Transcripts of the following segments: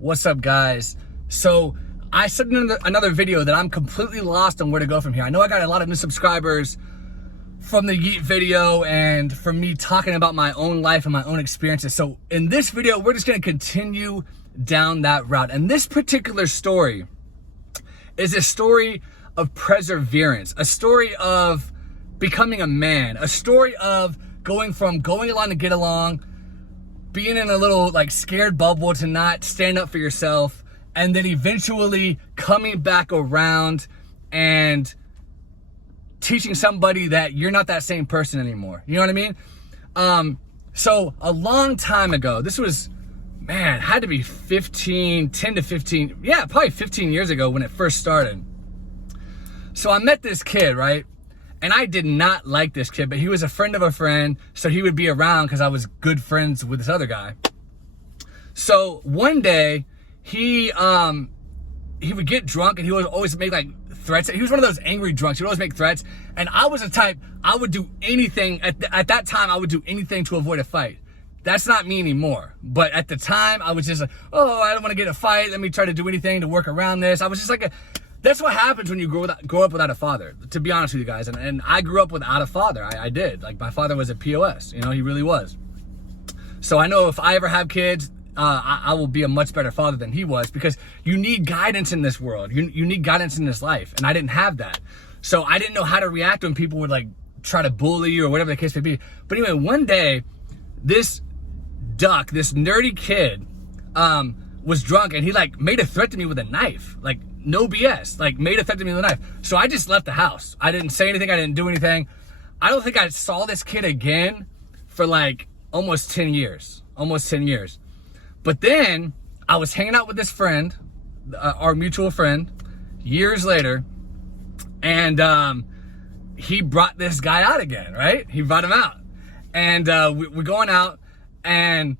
What's up, guys? So I said in another video that I'm completely lost on where to go from here. I know I got a lot of new subscribers from the Yeet video and from me talking about my own life and my own experiences. So in this video, we're just going to continue down that route. And this particular story is a story of perseverance, a story of becoming a man, a story of going from going along to get along, being in a little like scared bubble to not stand up for yourself, and then eventually coming back around and teaching somebody that you're not that same person anymore. You know what I mean? So a long time ago, this was, man, had to be 10 to 15, yeah, probably 15 years ago when it first started. So I met this kid, right? And I did not like this kid, but he was a friend of a friend, so he would be around because I was good friends with this other guy. So one day, he would get drunk and he would always make like threats. He was one of those angry drunks. He would always make threats. And I was the type, I would do anything, at that time, I would do anything to avoid a fight. That's not me anymore. But at the time, I was just like, oh, I don't want to get in a fight. Let me try to do anything to work around this. I was just like that's what happens when you grow up without a father, to be honest with you guys. And I grew up without a father. I did. Like, my father was a POS. You know, he really was. So I know if I ever have kids, I will be a much better father than he was, because you need guidance in this world. You need guidance in this life. And I didn't have that. So I didn't know how to react when people would like try to bully you or whatever the case may be. But anyway, one day, this duck, this nerdy kid, was drunk, and he like made a threat to me with a knife. Like, no BS, like made a threat to me with a knife. So I just left the house. I didn't say anything. I didn't do anything. I don't think I saw this kid again for like almost 10 years. But then I was hanging out with this friend, our mutual friend, years later. And he brought this guy out again, right? He brought him out. And we're going out, and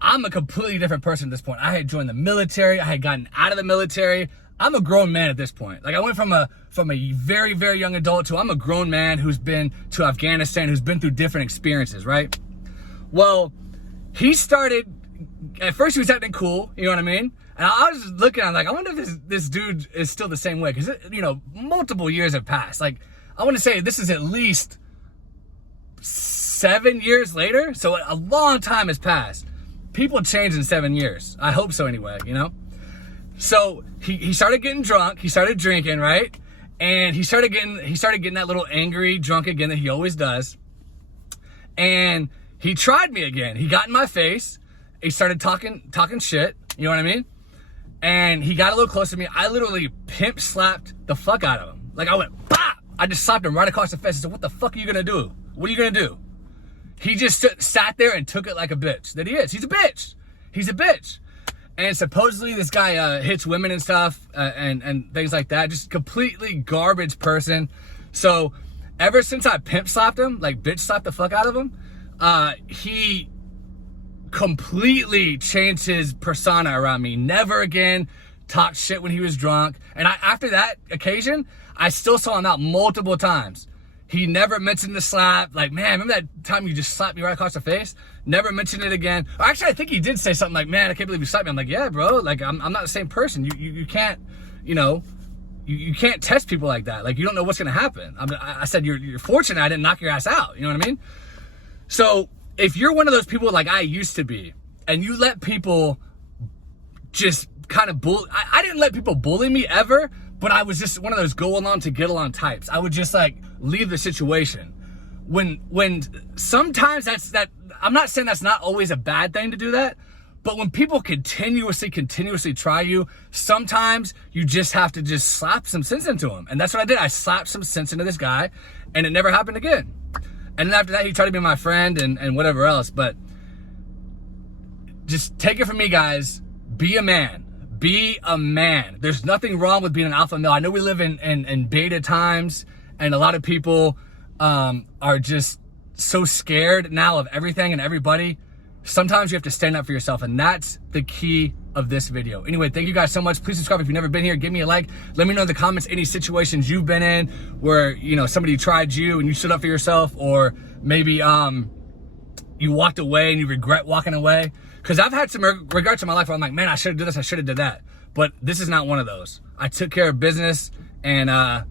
I'm a completely different person at this point. I had joined the military. I had gotten out of the military. I'm a grown man at this point. Like, I went from a very, very young adult to I'm a grown man who's been to Afghanistan, who's been through different experiences, right? Well, he started, at first he was acting cool, you know what I mean? And I was just looking, I'm like, I wonder if this dude is still the same way, because, you know, multiple years have passed. Like, I want to say this is at least 7 years later, so a long time has passed. People change in 7 years. I hope so anyway, you know? So he started getting drunk, he started drinking, right? And he started getting that little angry drunk again that he always does. And he tried me again. He got in my face. He started talking shit, you know what I mean? And he got a little close to me. I literally pimp slapped the fuck out of him. Like, I went, bah! I just slapped him right across the face. I said, what the fuck are you gonna do? What are you gonna do? He just sat there and took it like a bitch that he is. He's a bitch. He's a bitch. And supposedly this guy hits women and stuff and things like that. Just completely garbage person. So ever since I pimp slapped him, like bitch slapped the fuck out of him, he completely changed his persona around me. Never again talked shit when he was drunk. And after that occasion, I still saw him out multiple times. He never mentioned the slap. Like, man, remember that time you just slapped me right across the face? Never mentioned it again. Or actually, I think he did say something like, man, I can't believe you slapped me. I'm like, yeah, bro. Like, I'm not the same person. You can't, you know, you can't test people like that. Like, you don't know what's going to happen. I said, you're fortunate I didn't knock your ass out. You know what I mean? So if you're one of those people like I used to be, and you let people just kind of bully, I didn't let people bully me ever, but I was just one of those go along to get along types. I would just like leave the situation. When sometimes that, I'm not saying that's not always a bad thing to do that, but when people continuously try you, sometimes you just have to just slap some sense into them. And that's what I did. I slapped some sense into this guy, and it never happened again. And then after that, he tried to be my friend and whatever else. But just take it from me, guys. Be a man. Be a man. There's nothing wrong with being an alpha male. I know we live in beta times, and a lot of people are just so scared now of everything and everybody. Sometimes you have to stand up for yourself, and that's the key of this video. Anyway, thank you guys so much. Please subscribe if you've never been here. Give me a like. Let me know in the comments any situations you've been in where, you know, somebody tried you and you stood up for yourself, or maybe you walked away and you regret walking away. Because I've had some regrets in my life where I'm like, man, I should have did this, I should have did that. But this is not one of those. I took care of business, and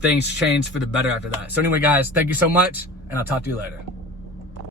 things changed for the better after that. So anyway, guys, thank you so much, and I'll talk to you later.